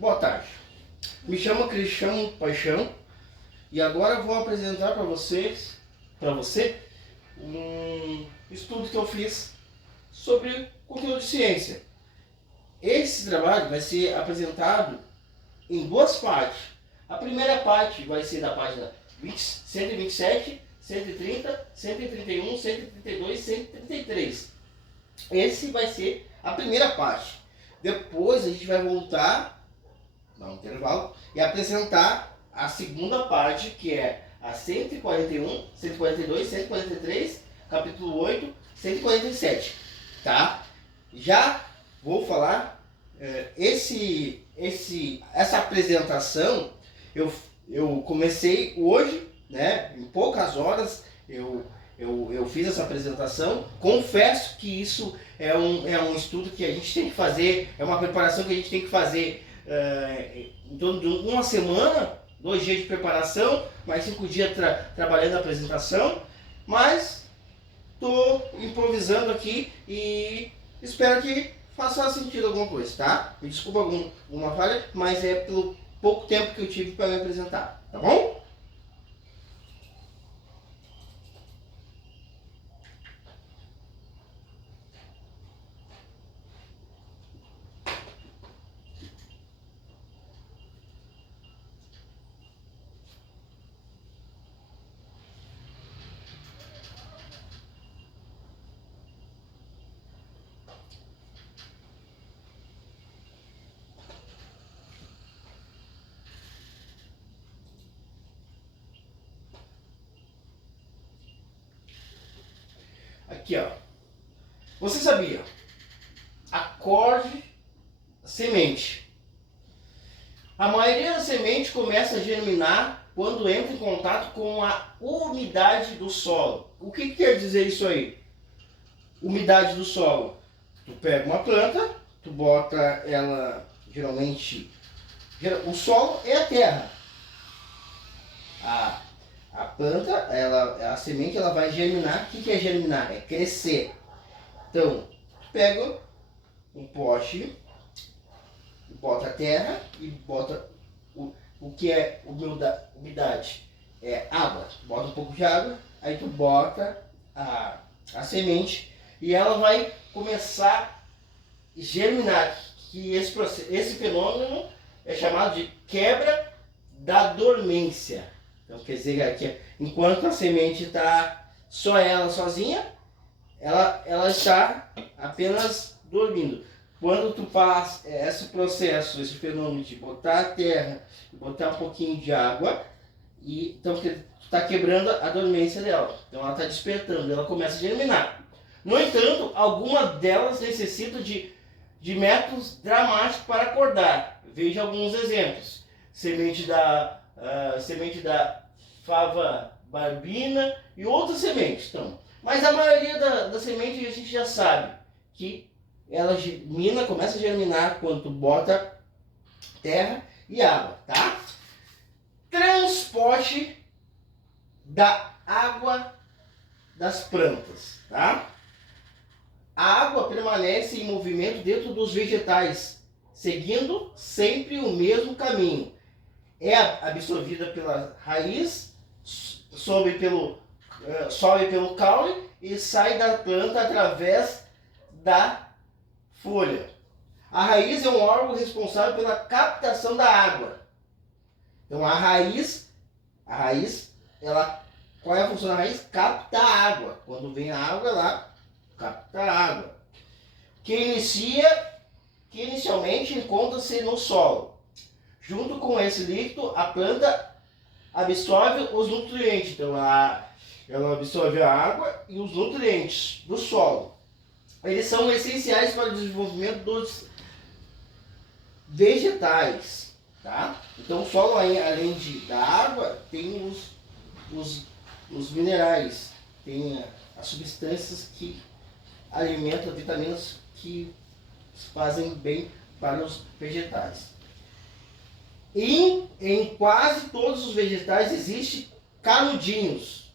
Boa tarde, me chamo Cristiano Paixão e agora eu vou apresentar para você um estudo que eu fiz sobre conteúdo de ciência. Esse trabalho vai ser apresentado em duas partes. A primeira parte vai ser da página 127, 130, 131, 132, 133. Esse vai ser a primeira parte. Depois a gente vai voltar, dar um intervalo, e apresentar a segunda parte, que é a 141, 142, 143, capítulo 8, 147, tá? Já vou falar, essa apresentação eu comecei hoje, né? Em poucas horas eu fiz essa apresentação. Confesso que isso é um estudo que a gente tem que fazer, é uma preparação que a gente tem que fazer em torno de uma semana, 2 dias de preparação, mais 5 dias trabalhando a apresentação, mas estou improvisando aqui e espero que faça sentido alguma coisa, tá? Me desculpa alguma falha, mas é pelo pouco tempo que eu tive para me apresentar, tá bom? Aqui, ó. Você sabia? Acorde semente. A maioria da semente começa a germinar quando entra em contato com a umidade do solo. O que quer dizer isso aí? Umidade do solo. Tu pega uma planta, tu bota ela, geralmente, o solo é a terra. A planta, a semente, ela vai germinar. O que é germinar? É crescer. Então, tu pega um pote, bota a terra e bota o que é umidade. É água. Bota um pouco de água, aí tu bota a semente e ela vai começar a germinar. Que esse fenômeno é chamado de quebra da dormência. Então quer dizer que enquanto a semente está só ela sozinha, ela está apenas dormindo. Quando tu faz esse processo, esse fenômeno de botar a terra e botar um pouquinho de água, então tu está quebrando a dormência dela. Então ela está despertando, ela começa a germinar. No entanto, algumas delas necessitam de métodos dramáticos para acordar. Veja alguns exemplos. Semente da fava barbina e outras sementes. Então, mas a maioria da semente a gente já sabe que ela começa a germinar quando tu bota terra e água, tá? Transporte da água das plantas, tá? A água permanece em movimento dentro dos vegetais, seguindo sempre o mesmo caminho. É absorvida pela raiz, sobe pelo caule e sai da planta através da folha. A raiz é um órgão responsável pela captação da água. Então a raiz, qual é a função da raiz? Capta a água. Quando vem a água, ela capta a água. Que inicialmente encontra-se no solo. Junto com esse líquido, a planta absorve os nutrientes. Então ela absorve a água e os nutrientes do solo. Eles são essenciais para o desenvolvimento dos vegetais, tá? Então o solo, além da água, tem os minerais, tem as substâncias que alimentam, vitaminas que fazem bem para os vegetais. E em quase todos os vegetais existem canudinhos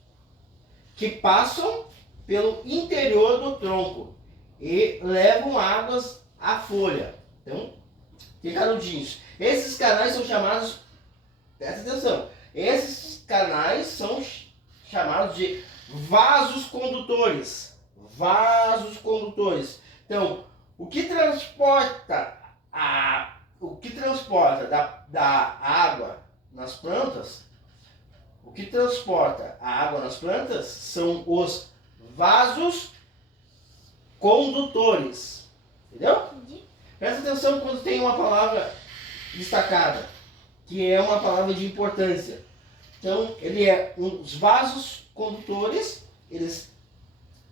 que passam pelo interior do tronco e levam águas à folha. Então, tem canudinhos. Esses canais são chamados, presta atenção, esses canais são chamados de vasos condutores. Vasos condutores. Então, o que transporta da água nas plantas, o que transporta a água nas plantas são os vasos condutores. Entendeu? Presta atenção quando tem uma palavra destacada, que é uma palavra de importância. Então, ele é os vasos condutores, eles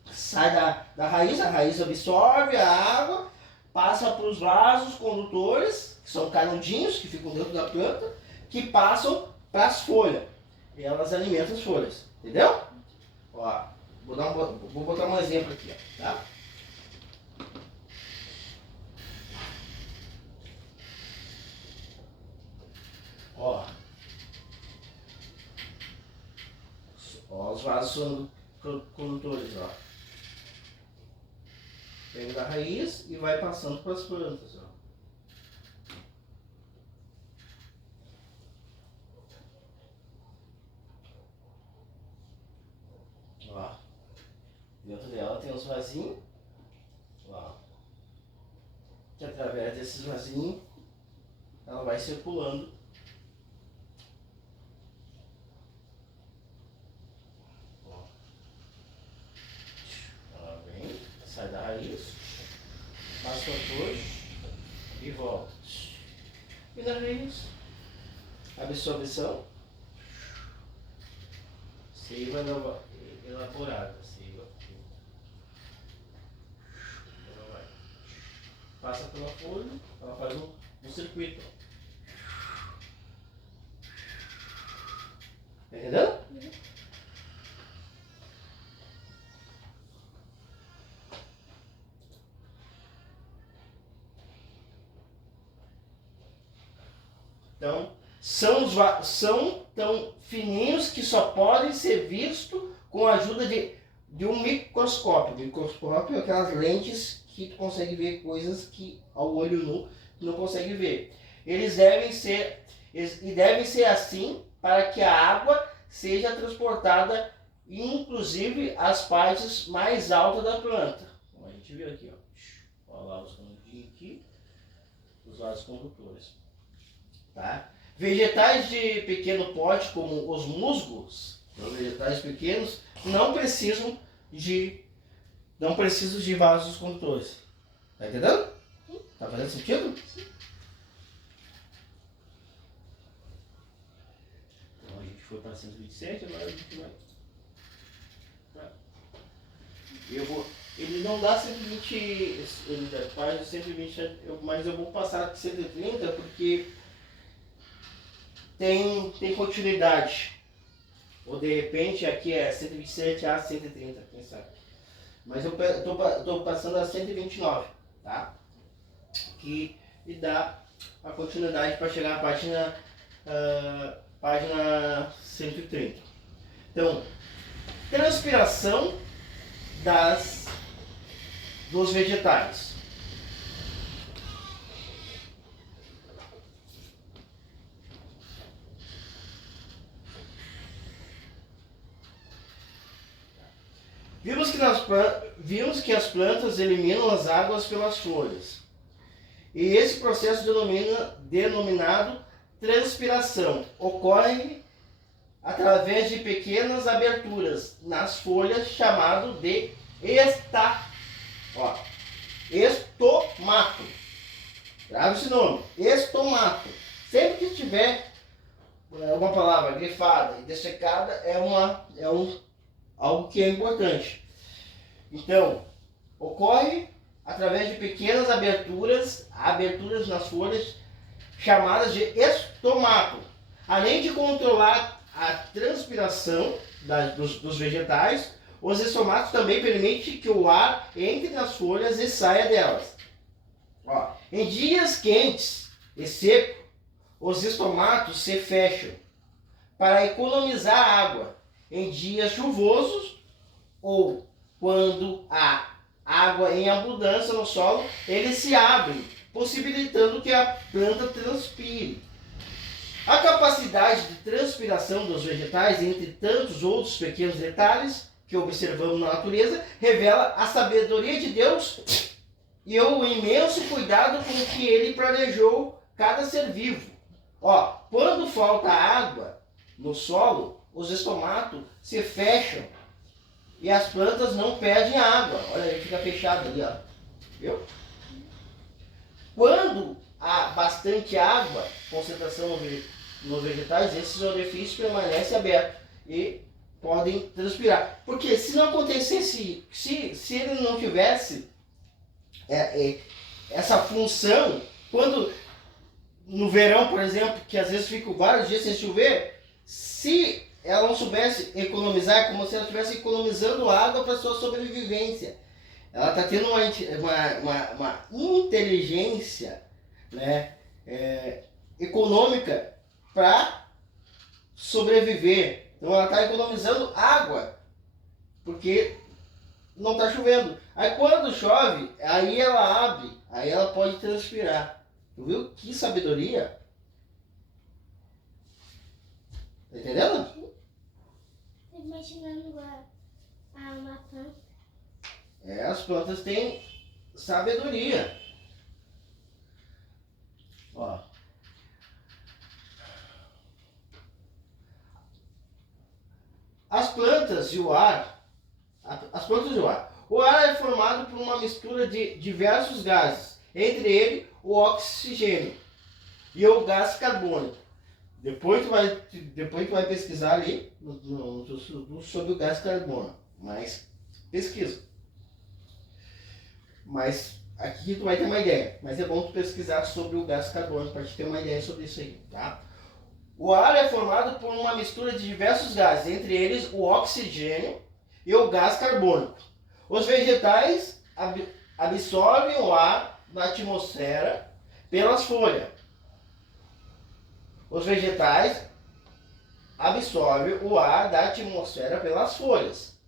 saem da raiz, a raiz absorve a água, passa para os vasos condutores, que são canudinhos que ficam dentro da planta, que passam para as folhas. E elas alimentam as folhas. Entendeu? Ó, vou botar um exemplo aqui, ó, tá? Ó, os vasos condutores, ó. Pega da raiz e vai passando para as plantas, ó. Ó. Dentro dela tem os vasinhos, ó. Que através desses vasinhos ela vai circulando. Sai da raiz, passa por e volta. E na raiz, absorção, seiva elaborada, seiva. Ela vai, passa pela folha, ela faz um circuito. Entendeu? Então, são tão fininhos que só podem ser vistos com a ajuda de um microscópio. Microscópio é aquelas lentes que tu consegue ver coisas que ao olho nu tu não consegue ver. Eles devem ser assim para que a água seja transportada, inclusive as partes mais altas da planta. Como a gente viu aqui, ó. Olha lá os canudinhos aqui, os vasos condutores. Tá? Vegetais de pequeno porte, como os musgos, os vegetais pequenos, não precisam de vasos condutores. Tá entendendo? Tá fazendo sentido? Sim. Então a gente foi para 127, agora a gente vai. Tá. Ele não dá 120, ele dá página 120, mas eu vou passar de 130 porque tem continuidade. Ou de repente aqui é 127 a 130, quem sabe. Mas eu tô passando a 129, tá? Que e dá a continuidade para chegar na página 130. Então, transpiração dos vegetais. Vimos que as plantas eliminam as águas pelas folhas. E esse processo denominado transpiração ocorre através de pequenas aberturas nas folhas, chamado de estomato. Grave esse nome, estomato. Sempre que tiver uma palavra grifada e dessecada, algo que é importante. Então, ocorre através de pequenas aberturas nas folhas, chamadas de estomato. Além de controlar a transpiração dos vegetais, os estomatos também permitem que o ar entre nas folhas e saia delas. Em dias quentes e secos, os estomatos se fecham para economizar água. Em dias chuvosos ou quando há água em abundância no solo, eles se abrem possibilitando que a planta transpire. A capacidade de transpiração dos vegetais, entre tantos outros pequenos detalhes que observamos na natureza, revela a sabedoria de Deus e o imenso cuidado com que ele planejou cada ser vivo. Ó, quando falta água no solo, os estomatos se fecham e as plantas não perdem água. Olha, ele fica fechado ali, ó. Viu? Quando há bastante água, concentração nos vegetais, esses orifícios permanecem abertos e podem transpirar. Porque se não acontecesse, se ele não tivesse essa função, quando no verão, por exemplo, que às vezes fica vários dias sem chover, se ela não soubesse economizar, é como se ela estivesse economizando água para sua sobrevivência. Ela está tendo uma inteligência, né, econômica para sobreviver. Então ela está economizando água, porque não está chovendo. Aí quando chove, aí ela abre, aí ela pode transpirar. Tu viu que sabedoria? Tá entendendo? Tô imaginando uma planta. As plantas têm sabedoria. Ó. As plantas e o ar. As plantas e o ar. O ar é formado por uma mistura de diversos gases, entre eles o oxigênio e o gás carbônico. Depois tu vai pesquisar ali sobre o gás carbônico. Mas pesquisa. Mas aqui tu vai ter uma ideia. Mas é bom tu pesquisar sobre o gás carbônico para te ter uma ideia sobre isso aí, tá? O ar é formado por uma mistura de diversos gases, entre eles o oxigênio e o gás carbônico. Os vegetais absorvem o ar da atmosfera pelas folhas. Os vegetais absorvem o ar da atmosfera pelas folhas,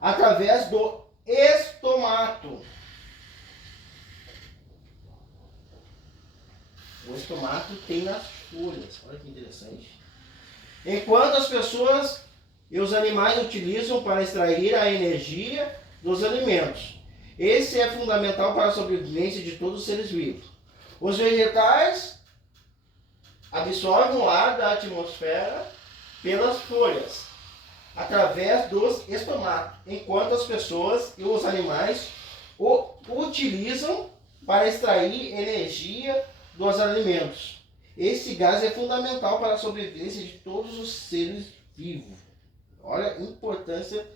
através do estomato. O estomato tem nas folhas. Olha que interessante. Enquanto as pessoas e os animais utilizam para extrair a energia dos alimentos. Esse é fundamental para a sobrevivência de todos os seres vivos. Os vegetais absorvem o ar da atmosfera pelas folhas, através dos estomatos, enquanto as pessoas e os animais o utilizam para extrair energia dos alimentos. Esse gás é fundamental para a sobrevivência de todos os seres vivos. Olha a importância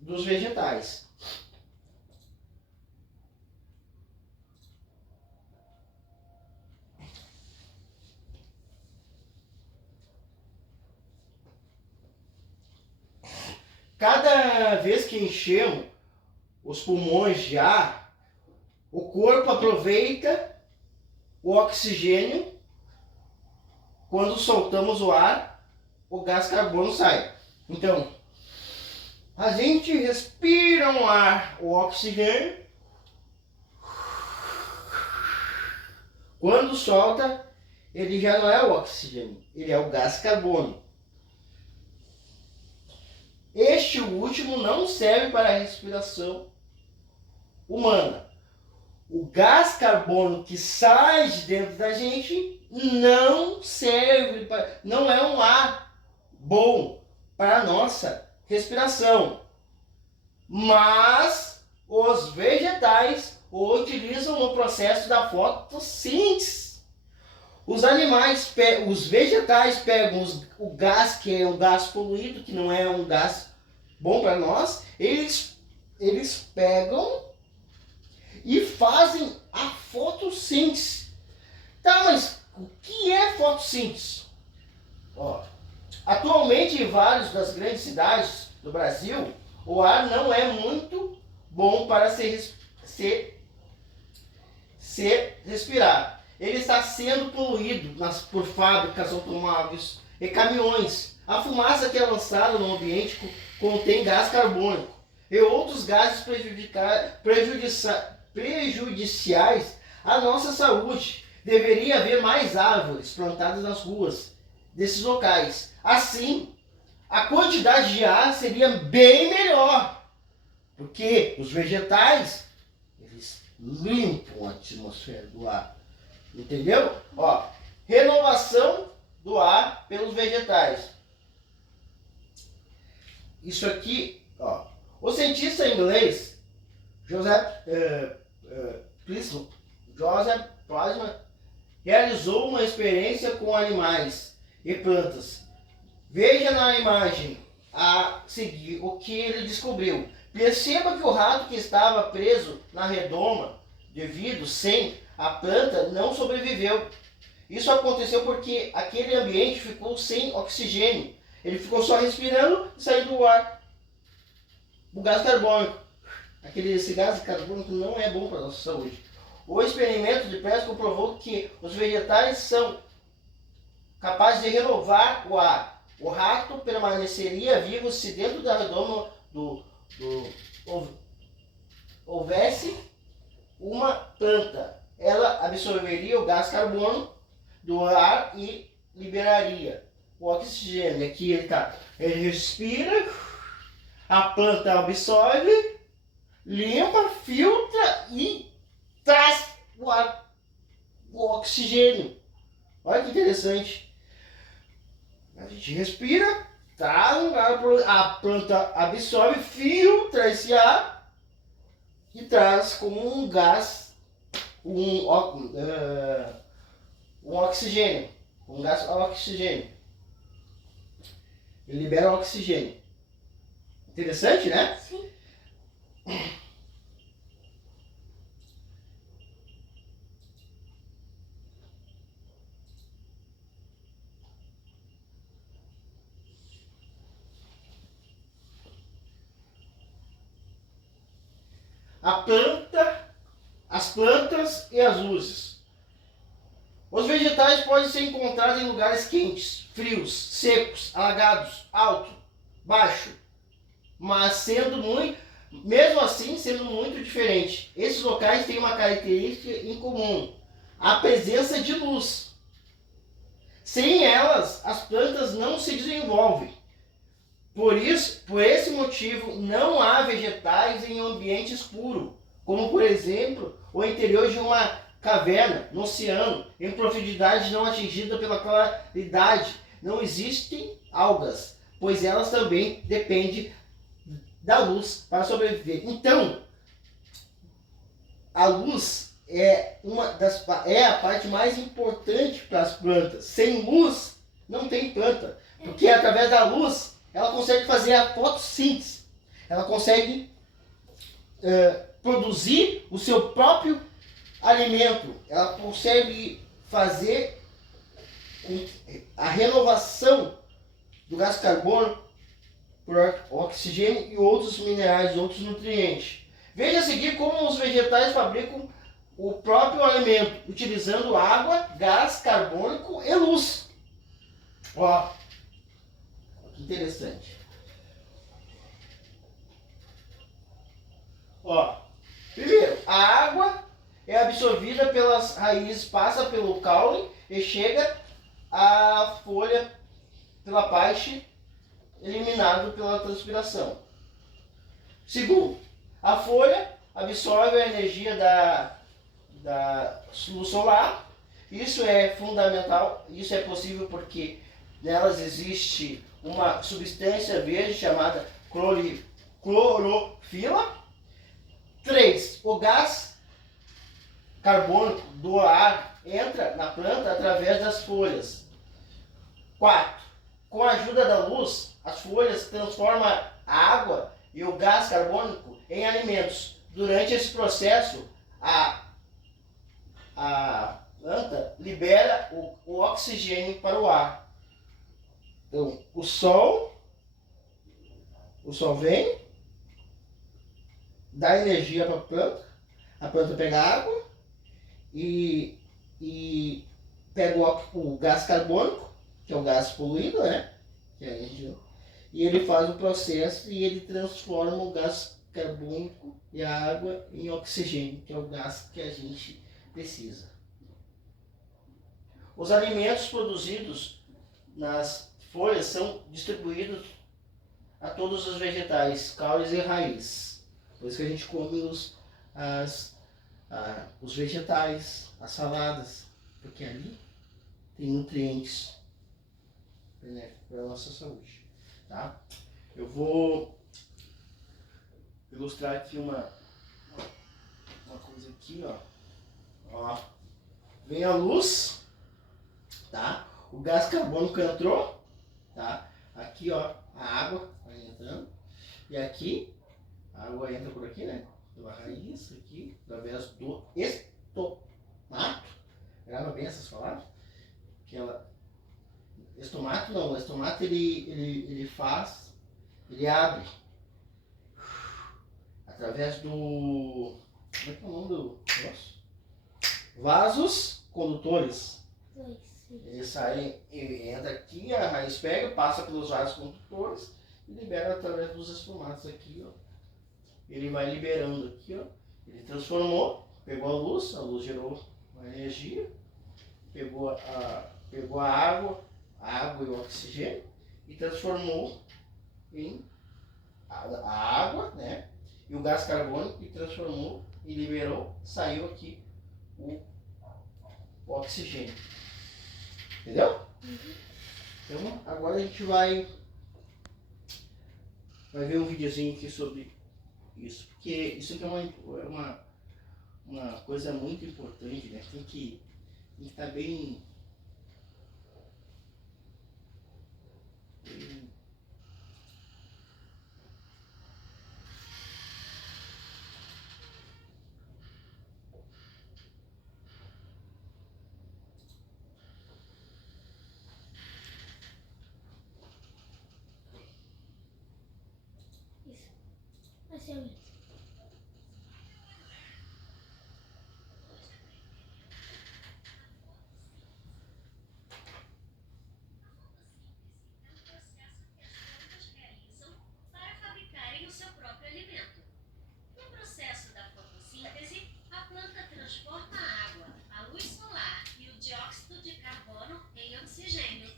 dos vegetais. Cada vez que enchemos os pulmões de ar, o corpo aproveita o oxigênio. Quando soltamos o ar, o gás carbono sai. Então, a gente respira um ar, o oxigênio. Quando solta, ele já não é o oxigênio, ele é o gás carbono. Este último não serve para a respiração humana. O gás carbono que sai de dentro da gente não serve para, não é um ar bom para a nossa respiração. Mas os vegetais o utilizam no processo da fotossíntese. Os vegetais pegam o gás, que é um gás poluído, que não é um gás bom para nós, eles pegam e fazem a fotossíntese. Tá, mas o que é fotossíntese? Ó, atualmente em várias das grandes cidades do Brasil, o ar não é muito bom para ser respirado. Ele está sendo poluído por fábricas, automóveis e caminhões. A fumaça que é lançada no ambiente contém gás carbônico e outros gases prejudiciais à nossa saúde. Deveria haver mais árvores plantadas nas ruas desses locais. Assim, a quantidade de ar seria bem melhor, porque os vegetais, eles limpam a atmosfera do ar. Entendeu? Ó, renovação do ar pelos vegetais. Isso aqui, ó. O cientista inglês Joseph Plasma realizou uma experiência com animais e plantas. Veja na imagem a seguir o que ele descobriu. Perceba que o rato que estava preso na redoma devido sem a planta não sobreviveu. Isso aconteceu porque aquele ambiente ficou sem oxigênio. Ele ficou só respirando e saindo do ar. O gás carbônico. Esse gás carbônico não é bom para a nossa saúde. O experimento de Prescott comprovou que os vegetais são capazes de renovar o ar. O rato permaneceria vivo se dentro da redoma houvesse uma planta. Ela absorveria o gás carbono do ar e liberaria o oxigênio. Aqui ele respira, a planta absorve, limpa, filtra e traz o oxigênio. Olha que interessante. A gente respira, traz a planta absorve, filtra esse ar e traz como um gás, um oxigênio. Um gás oxigênio. Ele libera o oxigênio. Interessante, né? Sim. As plantas e as luzes. Os vegetais podem ser encontrados em lugares quentes, frios, secos, alagados, alto, baixo, mas mesmo assim sendo muito diferente. Esses locais têm uma característica em comum: a presença de luz. Sem elas, as plantas não se desenvolvem. Por esse motivo, não há vegetais em ambiente escuro, como por exemplo o interior de uma caverna no oceano, em profundidade não atingida pela claridade. Não existem algas, pois elas também dependem da luz para sobreviver. Então, a luz é a parte mais importante para as plantas. Sem luz, não tem planta, porque através da luz ela consegue fazer a fotossíntese. Ela consegue produzir o seu próprio alimento. Ela consegue fazer a renovação do gás carbono por oxigênio e outros minerais, outros nutrientes. Veja a seguir como os vegetais fabricam o próprio alimento, utilizando água, gás carbônico e luz. Ó, que interessante. Ó, primeiro, a água é absorvida pelas raízes, passa pelo caule e chega à folha pela parte eliminado pela transpiração. Segundo, a folha absorve a energia da luz solar. Isso é fundamental, isso é possível porque nelas existe uma substância verde chamada clorofila. 3. O gás carbônico do ar entra na planta através das folhas. 4. Com a ajuda da luz, as folhas transformam a água e o gás carbônico em alimentos. Durante esse processo, a planta libera o oxigênio para o ar. Então, o sol vem, dá energia para a planta pega água e pega o gás carbônico, que é o gás poluído, né? E ele faz o processo e ele transforma o gás carbônico e a água em oxigênio, que é o gás que a gente precisa. Os alimentos produzidos nas folhas são distribuídos a todos os vegetais, caules e raiz. Por isso que a gente come os vegetais, as saladas, porque ali tem nutrientes benéficos para a nossa saúde. Tá? Eu vou ilustrar aqui uma coisa aqui, ó. Vem a luz, tá? O gás carbônico entrou, tá? Aqui, ó, a água vai entrando. E aqui, a água entra por aqui, né? Pela raiz, aqui, através do estomato. Grava bem essas palavras. Que ela... Estomato não, o estomato ele abre através do... Como é que é o nome do negócio? Vasos condutores. Ele sai, ele entra aqui, a raiz pega, passa pelos vasos condutores e libera através dos estomatos aqui, ó. Ele vai liberando aqui, ó. Ele transformou, pegou a luz gerou uma energia, pegou a água e o oxigênio e transformou em a água, né? E o gás carbônico e transformou e liberou, saiu aqui o oxigênio. Entendeu? Uhum. Então agora a gente vai ver um videozinho aqui sobre isso, porque isso aqui é uma coisa muito importante, né? Tem que estar bem Isso. Assim mesmo. Para fabricarem o seu próprio alimento. No processo da fotossíntese, a planta transforma a água, a luz solar e o dióxido de carbono em oxigênio.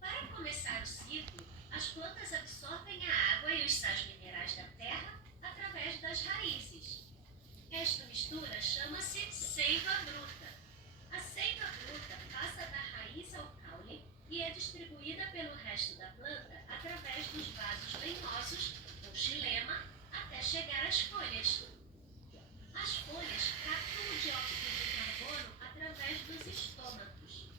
Para começar o ciclo, as plantas absorvem a água e os sais minerais da terra através das raízes. Esta mistura chama-se seiva bruta. A seiva bruta passa da raiz ao caule e é distribuída pelo resto da planta através dos vasos lenhosos, ou xilema, até chegar às folhas. As folhas captam o dióxido de carbono através dos estômatos.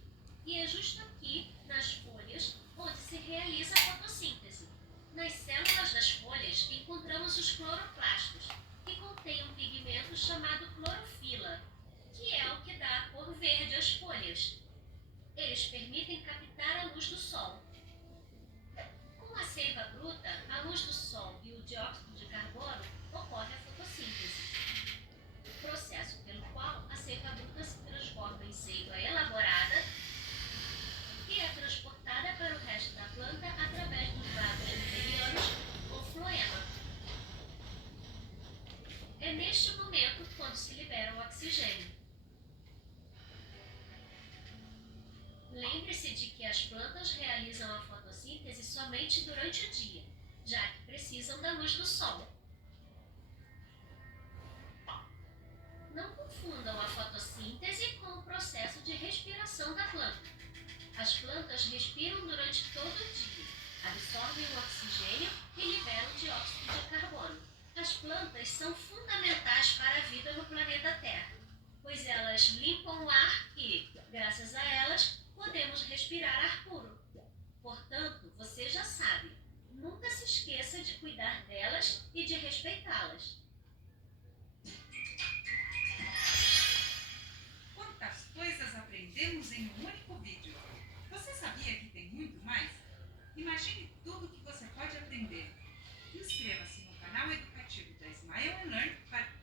E é justo aqui, nas folhas, onde se realiza a fotossíntese. Nas células das folhas encontramos os cloroplastos, que contêm um pigmento chamado clorofila, que é o que dá a cor verde às folhas. Eles permitem captar a luz do sol. Com a seiva bruta, a luz do sol e o dióxido de carbono ocorre a fotossíntese. O processo pelo qual a seiva bruta se transforma em seiva elaborada e é transportada para o resto da planta através dos vasos uterianos ou floema. É neste momento quando se libera o oxigênio. Lembre-se de que as plantas realizam a fotossíntese somente durante o dia, já que precisam da luz do sol. Não confundam a fotossíntese com o processo de respiração da planta. As plantas respiram durante todo o dia, absorvem o oxigênio e liberam o dióxido de carbono. As plantas são fundamentais para a vida no planeta Terra, pois elas limpam o ar e, graças a elas, podemos respirar ar puro. Portanto, você já sabe, nunca se esqueça de cuidar delas e de respeitá-las. Quantas coisas aprendemos em um único vídeo? Você sabia que tem muito mais? Imagine tudo que você pode aprender. Inscreva-se no canal educativo da Smile and Learn para...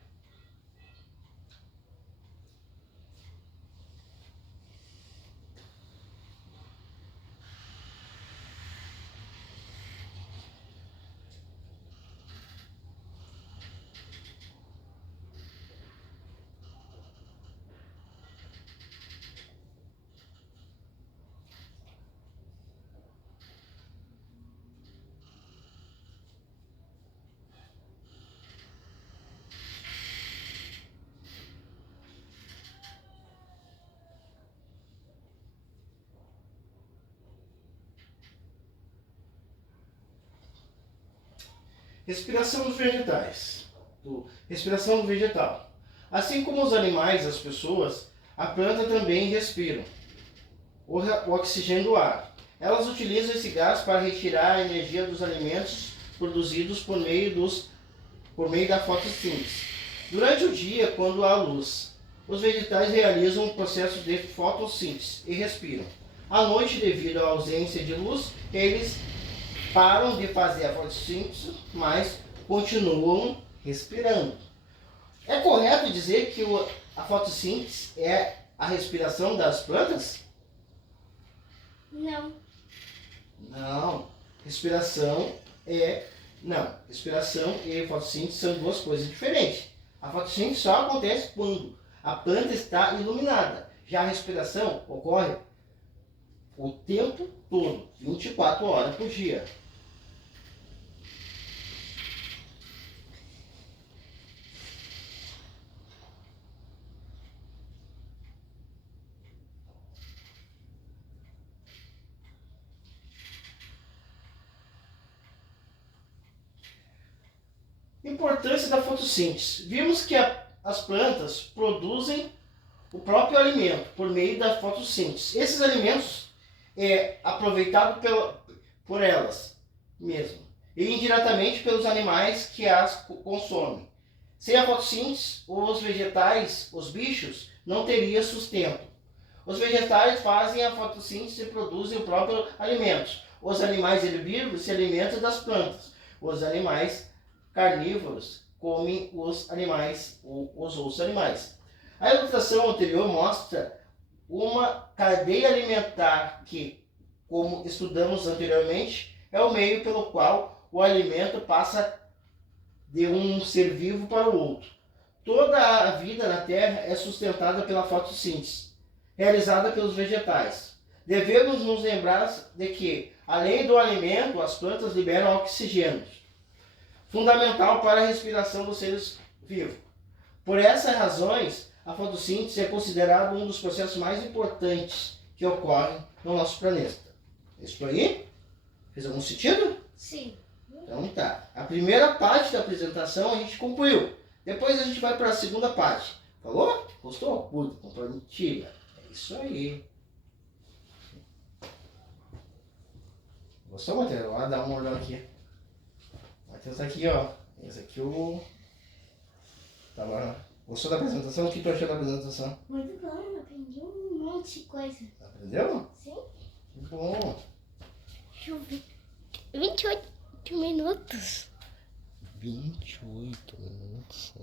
Respiração dos vegetais. Respiração do vegetal. Assim como os animais, as pessoas, a planta também respiram o oxigênio do ar. Elas utilizam esse gás para retirar a energia dos alimentos produzidos por meio da fotossíntese. Durante o dia, quando há luz, os vegetais realizam um processo de fotossíntese e respiram. À noite, devido à ausência de luz, eles param de fazer a fotossíntese, mas continuam respirando. É correto dizer que a fotossíntese é a respiração das plantas? Não. Não. Respiração e fotossíntese são duas coisas diferentes. A fotossíntese só acontece quando a planta está iluminada. Já a respiração ocorre o tempo todo, 24 horas por dia. Importância da fotossíntese. Vimos que as plantas produzem o próprio alimento por meio da fotossíntese. Esses alimentos é aproveitado por elas mesmas e indiretamente pelos animais que as consomem. Sem a fotossíntese, os vegetais, os bichos, não teriam sustento. Os vegetais fazem a fotossíntese e produzem o próprio alimento. Os animais herbívoros se alimentam das plantas. Os animais carnívoros comem os outros animais. A ilustração anterior mostra uma cadeia alimentar que, como estudamos anteriormente, é o meio pelo qual o alimento passa de um ser vivo para o outro. Toda a vida na Terra é sustentada pela fotossíntese, realizada pelos vegetais. Devemos nos lembrar de que, além do alimento, as plantas liberam oxigênio, fundamental para a respiração dos seres vivos. Por essas razões, a fotossíntese é considerada um dos processos mais importantes que ocorrem no nosso planeta. Isso aí? Fez algum sentido? Sim. Então tá. A primeira parte da apresentação a gente concluiu. Depois a gente vai para a segunda parte. Falou? Gostou? Curta, compartilha. É isso aí. Gostou, Matheus? Vamos dar uma olhada aqui. Matheus aqui, ó. Esse aqui o... Gostou da apresentação? O que tu achou da apresentação? Muito bom, eu aprendi um monte de coisa. Aprendeu? Sim. Que bom. Deixa eu ver. 28 minutos. 28 minutos.